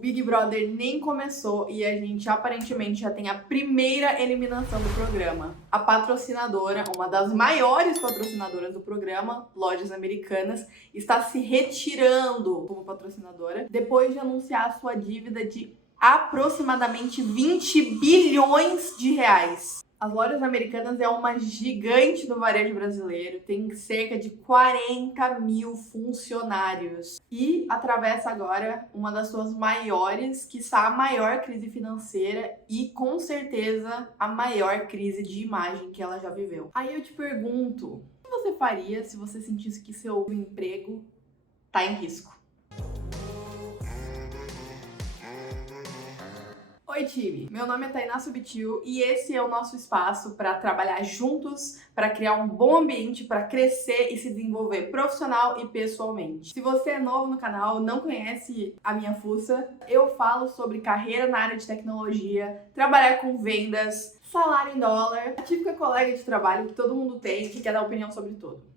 Big Brother nem começou e a gente aparentemente já tem a primeira eliminação do programa. A patrocinadora, uma das maiores patrocinadoras do programa, Lojas Americanas, está se retirando como patrocinadora depois de anunciar sua dívida de aproximadamente 20 bilhões de reais. As Lojas Americanas é uma gigante do varejo brasileiro, tem cerca de 40 mil funcionários e atravessa agora uma das suas maiores, quiçá a maior crise financeira e com certeza a maior crise de imagem que ela já viveu. Aí eu te pergunto, o que você faria se você sentisse que seu emprego está em risco? Oi time, meu nome é Tainá Subtil e esse é o nosso espaço para trabalhar juntos, para criar um bom ambiente, para crescer e se desenvolver profissional e pessoalmente. Se você é novo no canal, não conhece a minha fuça, eu falo sobre carreira na área de tecnologia, trabalhar com vendas, salário em dólar, a típica colega de trabalho que todo mundo tem que quer dar opinião sobre tudo.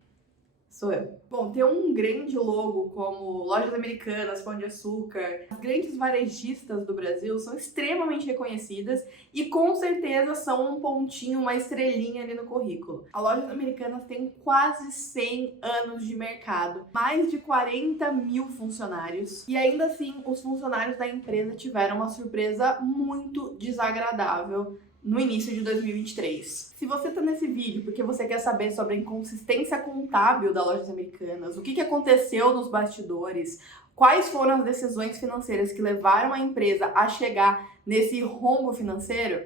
Sou eu. Bom, ter um grande logo como Lojas Americanas, Pão de Açúcar, as grandes varejistas do Brasil são extremamente reconhecidas e com certeza são um pontinho, uma estrelinha ali no currículo. A Lojas Americanas tem quase 100 anos de mercado, mais de 40 mil funcionários e ainda assim os funcionários da empresa tiveram uma surpresa muito desagradável no início de 2023. Se você tá nesse vídeo porque você quer saber sobre a inconsistência contábil da Lojas Americanas, o que aconteceu nos bastidores, quais foram as decisões financeiras que levaram a empresa a chegar nesse rombo financeiro,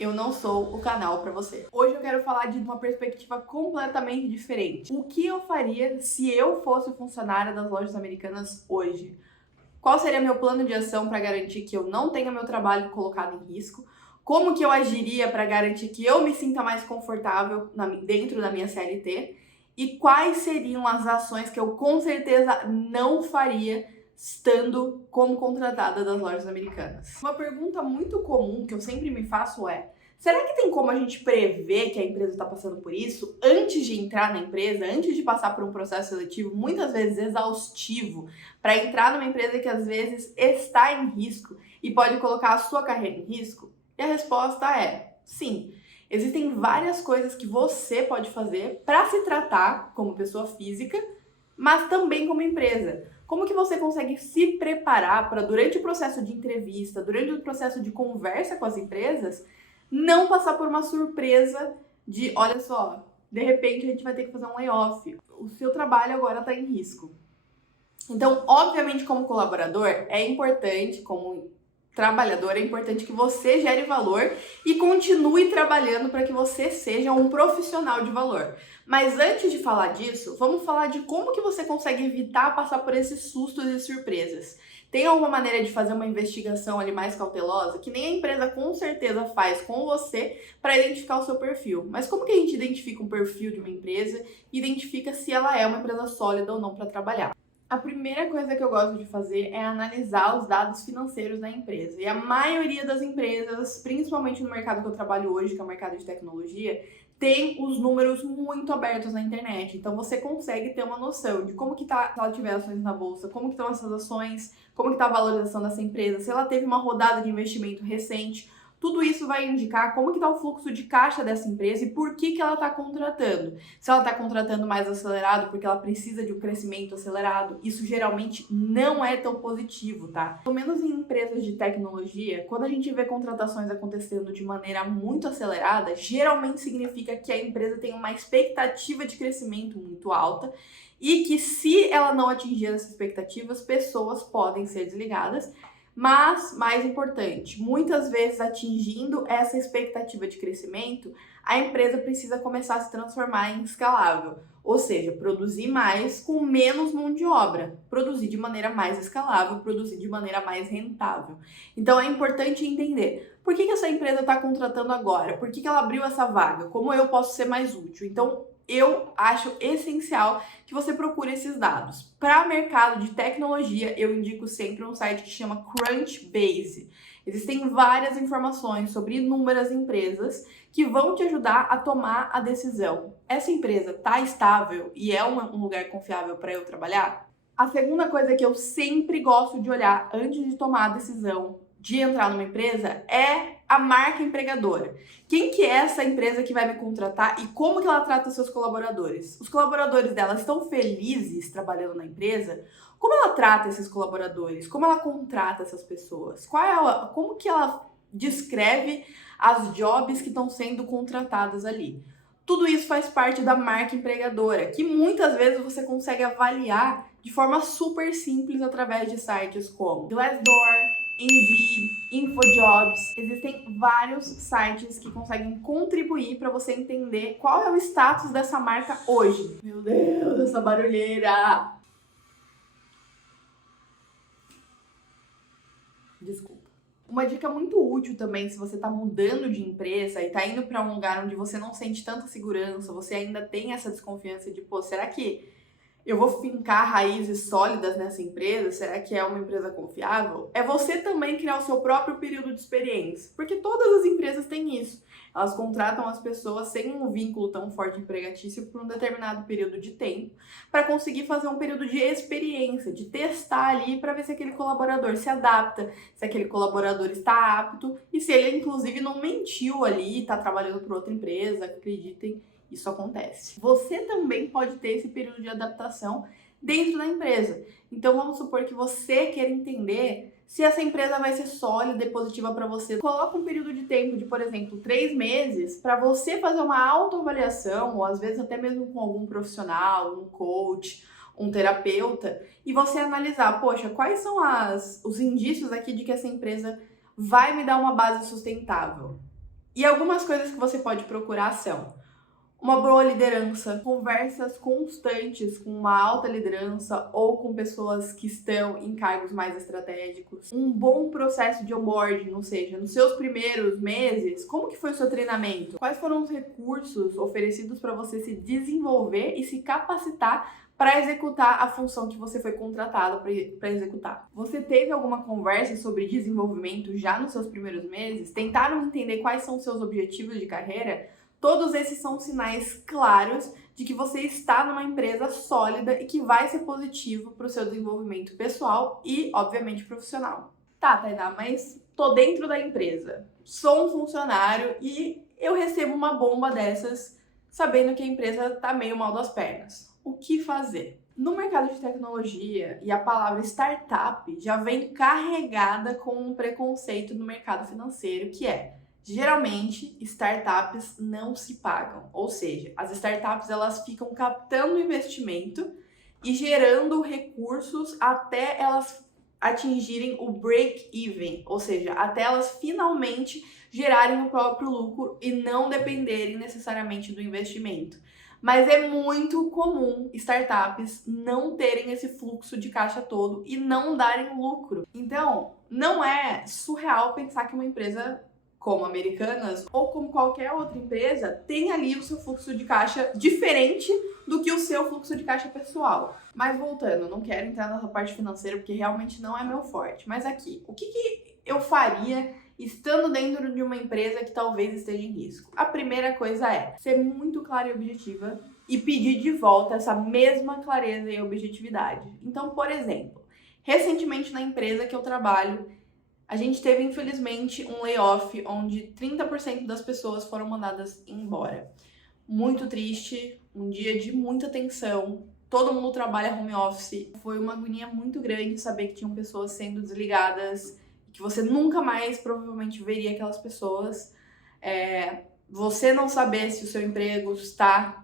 eu não sou o canal para você. Hoje eu quero falar de uma perspectiva completamente diferente. O que eu faria se eu fosse funcionária das Lojas Americanas hoje? Qual seria meu plano de ação para garantir que eu não tenha meu trabalho colocado em risco? Como que eu agiria para garantir que eu me sinta mais confortável dentro da minha CLT? E quais seriam as ações que eu com certeza não faria estando como contratada das Lojas Americanas? Uma pergunta muito comum que eu sempre me faço é: será que tem como a gente prever que a empresa está passando por isso antes de entrar na empresa, antes de passar por um processo seletivo, muitas vezes exaustivo, para entrar numa empresa que às vezes está em risco e pode colocar a sua carreira em risco? E a resposta é sim. Existem várias coisas que você pode fazer para se tratar como pessoa física, mas também como empresa. Como que você consegue se preparar para, durante o processo de entrevista, durante o processo de conversa com as empresas, não passar por uma surpresa de, olha só, de repente a gente vai ter que fazer um layoff. O seu trabalho agora está em risco. Então, obviamente, como colaborador, é importante, como trabalhador, é importante que você gere valor e continue trabalhando para que você seja um profissional de valor. Mas antes de falar disso, vamos falar de como que você consegue evitar passar por esses sustos e surpresas. Tem alguma maneira de fazer uma investigação ali mais cautelosa, que nem a empresa com certeza faz com você para identificar o seu perfil. Mas como que a gente identifica um perfil de uma empresa e identifica se ela é uma empresa sólida ou não para trabalhar? A primeira coisa que eu gosto de fazer é analisar os dados financeiros da empresa. E a maioria das empresas, principalmente no mercado que eu trabalho hoje, que é o mercado de tecnologia, tem os números muito abertos na internet. Então você consegue ter uma noção de como que tá, se ela tiver ações na bolsa, como que estão essas ações, como que tá a valorização dessa empresa, se ela teve uma rodada de investimento recente. Tudo isso vai indicar como que está o fluxo de caixa dessa empresa e por que ela está contratando. Se ela está contratando mais acelerado porque ela precisa de um crescimento acelerado, isso geralmente não é tão positivo, tá? Pelo menos em empresas de tecnologia, quando a gente vê contratações acontecendo de maneira muito acelerada, geralmente significa que a empresa tem uma expectativa de crescimento muito alta e que, se ela não atingir essas expectativas, pessoas podem ser desligadas. Mas, mais importante, muitas vezes atingindo essa expectativa de crescimento, a empresa precisa começar a se transformar em escalável, ou seja, produzir mais com menos mão de obra, produzir de maneira mais escalável, produzir de maneira mais rentável. Então é importante entender por que essa empresa está contratando agora, por que ela abriu essa vaga, como eu posso ser mais útil. Então, eu acho essencial que você procure esses dados. Para mercado de tecnologia, eu indico sempre um site que chama Crunchbase. Existem várias informações sobre inúmeras empresas que vão te ajudar a tomar a decisão. Essa empresa está estável e é um lugar confiável para eu trabalhar? A segunda coisa que eu sempre gosto de olhar antes de tomar a decisão de entrar numa empresa é a marca empregadora. Quem que é essa empresa que vai me contratar e como que ela trata os seus colaboradores? Os colaboradores dela estão felizes trabalhando na empresa? Como ela trata esses colaboradores? Como ela contrata essas pessoas? Como que ela descreve as jobs que estão sendo contratadas ali? Tudo isso faz parte da marca empregadora, que muitas vezes você consegue avaliar de forma super simples através de sites como Glassdoor, Indeed, InfoJobs. Existem vários sites que conseguem contribuir para você entender qual é o status dessa marca hoje. Meu Deus, essa barulheira! Desculpa. Uma dica muito útil também, se você está mudando de empresa e está indo para um lugar onde você não sente tanta segurança, você ainda tem essa desconfiança de, pô, será que eu vou fincar raízes sólidas nessa empresa? Será que é uma empresa confiável? É você também criar o seu próprio período de experiência, porque todas as empresas têm isso. Elas contratam as pessoas sem um vínculo tão forte empregatício por um determinado período de tempo, para conseguir fazer um período de experiência, de testar ali para ver se aquele colaborador se adapta, se aquele colaborador está apto e se ele inclusive não mentiu ali, está trabalhando para outra empresa. Acreditem, isso acontece. Você também pode ter esse período de adaptação dentro da empresa. Então vamos supor que você queira entender se essa empresa vai ser sólida e positiva para você. Coloca um período de tempo de, por exemplo, 3 meses para você fazer uma autoavaliação, ou às vezes até mesmo com algum profissional, um coach, um terapeuta, e você analisar, poxa, quais são os indícios aqui de que essa empresa vai me dar uma base sustentável. E algumas coisas que você pode procurar são uma boa liderança, conversas constantes com uma alta liderança ou com pessoas que estão em cargos mais estratégicos, um bom processo de onboarding, ou seja, nos seus primeiros meses, como que foi o seu treinamento? Quais foram os recursos oferecidos para você se desenvolver e se capacitar para executar a função que você foi contratado para executar? Você teve alguma conversa sobre desenvolvimento já nos seus primeiros meses? Tentaram entender quais são os seus objetivos de carreira? Todos esses são sinais claros de que você está numa empresa sólida e que vai ser positivo para o seu desenvolvimento pessoal e, obviamente, profissional. Tá, Tainá, mas tô dentro da empresa, sou um funcionário e eu recebo uma bomba dessas sabendo que a empresa tá meio mal das pernas. O que fazer? No mercado de tecnologia, e a palavra startup já vem carregada com um preconceito no mercado financeiro, que é: geralmente, startups não se pagam, ou seja, as startups elas ficam captando investimento e gerando recursos até elas atingirem o break-even, ou seja, até elas finalmente gerarem o próprio lucro e não dependerem necessariamente do investimento. Mas é muito comum startups não terem esse fluxo de caixa todo e não darem lucro. Então, não é surreal pensar que uma empresa como Americanas ou como qualquer outra empresa tem ali o seu fluxo de caixa diferente do que o seu fluxo de caixa pessoal. Mas voltando, não quero entrar nessa parte financeira porque realmente não é meu forte. Mas aqui, o que eu faria estando dentro de uma empresa que talvez esteja em risco? A primeira coisa é ser muito clara e objetiva e pedir de volta essa mesma clareza e objetividade. Então, por exemplo, recentemente na empresa que eu trabalho, a gente teve, infelizmente, um layoff onde 30% das pessoas foram mandadas embora. Muito triste, um dia de muita tensão, todo mundo trabalha home office. Foi uma agonia muito grande saber que tinham pessoas sendo desligadas, que você nunca mais provavelmente veria aquelas pessoas. Você não saber se o seu emprego está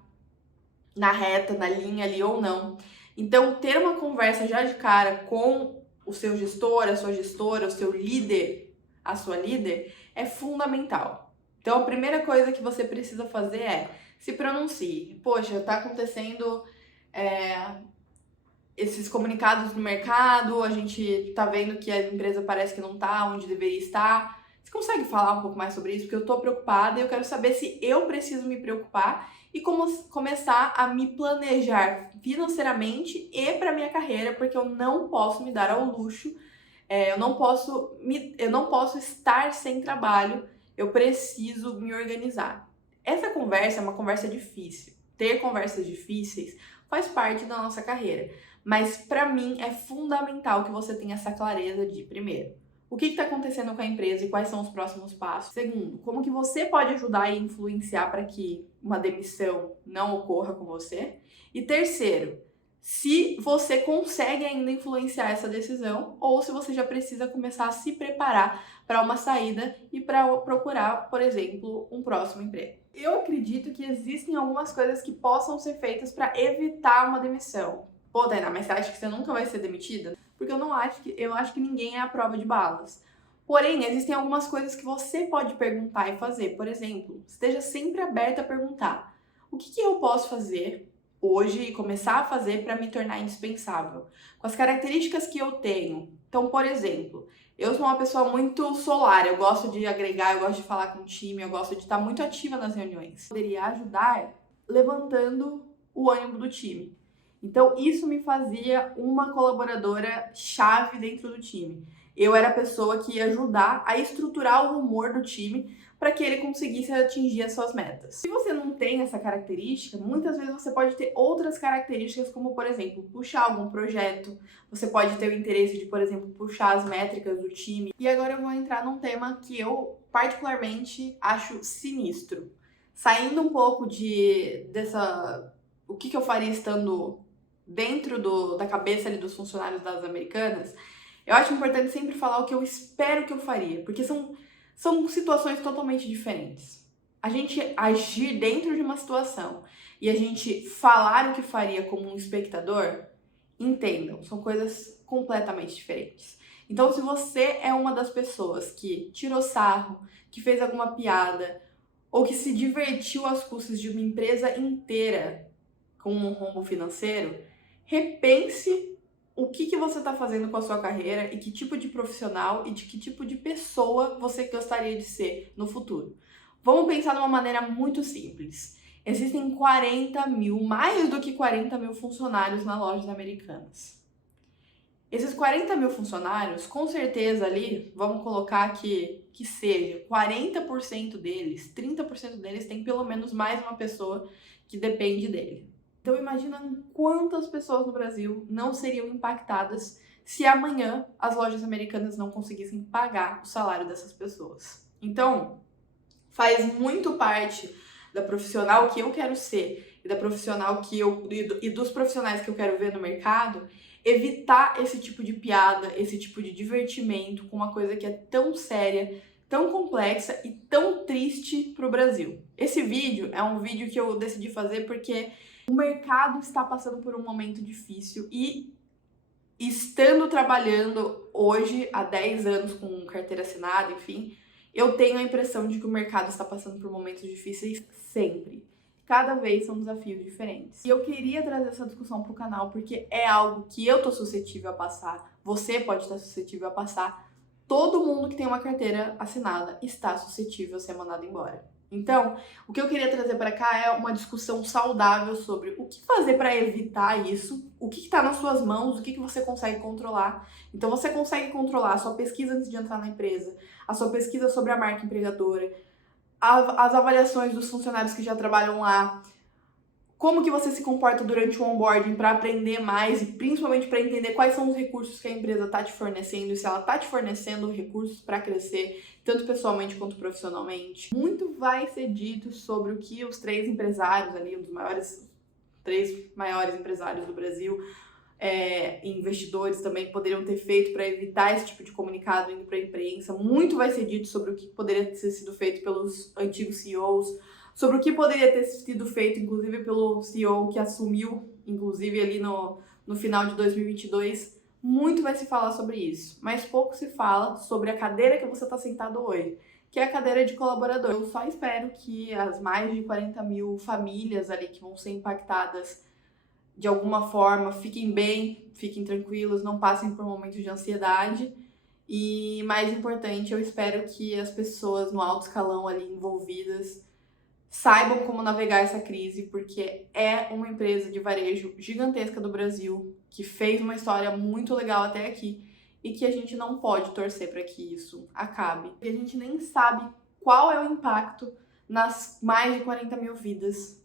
na reta, na linha ali ou não. Então, ter uma conversa já de cara com o seu gestor, a sua gestora, o seu líder, a sua líder, é fundamental. Então, a primeira coisa que você precisa fazer é se pronuncie. Poxa, tá acontecendo esses comunicados no mercado, a gente tá vendo que a empresa parece que não tá onde deveria estar. Você consegue falar um pouco mais sobre isso? Porque eu tô preocupada e eu quero saber se eu preciso me preocupar e como começar a me planejar financeiramente e para minha carreira, porque eu não posso me dar ao luxo, eu não posso estar sem trabalho, eu preciso me organizar. Essa conversa é uma conversa difícil. Ter conversas difíceis faz parte da nossa carreira, Mas para mim é fundamental que você tenha essa clareza de, primeiro, o que está acontecendo com a empresa e quais são os próximos passos. Segundo, como que você pode ajudar e influenciar para que uma demissão não ocorra com você. E terceiro, se você consegue ainda influenciar essa decisão ou se você já precisa começar a se preparar para uma saída e para procurar, por exemplo, um próximo emprego. Eu acredito que existem algumas coisas que possam ser feitas para evitar uma demissão. Pô, Tainá, mas você acha que você nunca vai ser demitida? Porque eu acho que ninguém é à prova de balas. Porém, existem algumas coisas que você pode perguntar e fazer. Por exemplo, esteja sempre aberta a perguntar: o que eu posso fazer hoje e começar a fazer para me tornar indispensável? Com as características que eu tenho. Então, por exemplo, eu sou uma pessoa muito solar, eu gosto de agregar, eu gosto de falar com o time, eu gosto de estar muito ativa nas reuniões. Poderia ajudar levantando o ânimo do time. Então, isso me fazia uma colaboradora chave dentro do time. Eu era a pessoa que ia ajudar a estruturar o humor do time para que ele conseguisse atingir as suas metas. Se você não tem essa característica, muitas vezes você pode ter outras características, como, por exemplo, puxar algum projeto, você pode ter o interesse de, por exemplo, puxar as métricas do time. E agora eu vou entrar num tema que eu particularmente acho sinistro. Saindo um pouco o que eu faria estando dentro da cabeça ali dos funcionários das Americanas, eu acho importante sempre falar o que eu espero que eu faria, porque são situações totalmente diferentes. A gente agir dentro de uma situação e a gente falar o que faria como um espectador, entendam, são coisas completamente diferentes. Então, se você é uma das pessoas que tirou sarro, que fez alguma piada, ou que se divertiu às custas de uma empresa inteira com um rombo financeiro, repense o que você está fazendo com a sua carreira e que tipo de profissional e de que tipo de pessoa você gostaria de ser no futuro. Vamos pensar de uma maneira muito simples. Existem 40 mil, mais do que 40 mil funcionários na loja da Americanas. Esses 40 mil funcionários, com certeza ali, vamos colocar que seja 40% deles, 30% deles tem pelo menos mais uma pessoa que depende dele. Então imagina quantas pessoas no Brasil não seriam impactadas se amanhã as lojas Americanas não conseguissem pagar o salário dessas pessoas. Então, faz muito parte da profissional que eu quero ser e da profissional e dos profissionais que eu quero ver no mercado, evitar esse tipo de piada, esse tipo de divertimento com uma coisa que é tão séria, tão complexa e tão triste para o Brasil. Esse vídeo é um vídeo que eu decidi fazer porque o mercado está passando por um momento difícil e, estando trabalhando hoje há 10 anos com carteira assinada, enfim, eu tenho a impressão de que o mercado está passando por momentos difíceis sempre. Cada vez são desafios diferentes. E eu queria trazer essa discussão para o canal porque é algo que eu tô suscetível a passar, você pode estar suscetível a passar, todo mundo que tem uma carteira assinada está suscetível a ser mandado embora. Então, o que eu queria trazer para cá é uma discussão saudável sobre o que fazer para evitar isso, o que está nas suas mãos, o que você consegue controlar. Então, você consegue controlar a sua pesquisa antes de entrar na empresa, a sua pesquisa sobre a marca empregadora, as avaliações dos funcionários que já trabalham lá, como que você se comporta durante o onboarding para aprender mais e principalmente para entender quais são os recursos que a empresa está te fornecendo e se ela está te fornecendo recursos para crescer, tanto pessoalmente quanto profissionalmente. Muito vai ser dito sobre o que os três empresários ali, três maiores empresários do Brasil, investidores também poderiam ter feito para evitar esse tipo de comunicado indo para a imprensa. Muito vai ser dito sobre o que poderia ter sido feito pelos antigos CEOs, sobre o que poderia ter sido feito, inclusive, pelo CEO que assumiu, inclusive, ali no final de 2022. Muito vai se falar sobre isso, mas pouco se fala sobre a cadeira que você está sentado hoje, que é a cadeira de colaborador. Eu só espero que as mais de 40 mil famílias ali que vão ser impactadas de alguma forma fiquem bem, fiquem tranquilos, não passem por momentos de ansiedade. E, mais importante, eu espero que as pessoas no alto escalão ali envolvidas saibam como navegar essa crise, porque é uma empresa de varejo gigantesca do Brasil, que fez uma história muito legal até aqui e que a gente não pode torcer para que isso acabe. E a gente nem sabe qual é o impacto nas mais de 40 mil vidas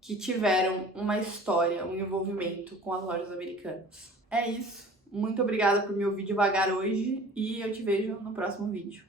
que tiveram uma história, um envolvimento com as lojas americanas. É isso. Muito obrigada por me ouvir devagar hoje e eu te vejo no próximo vídeo.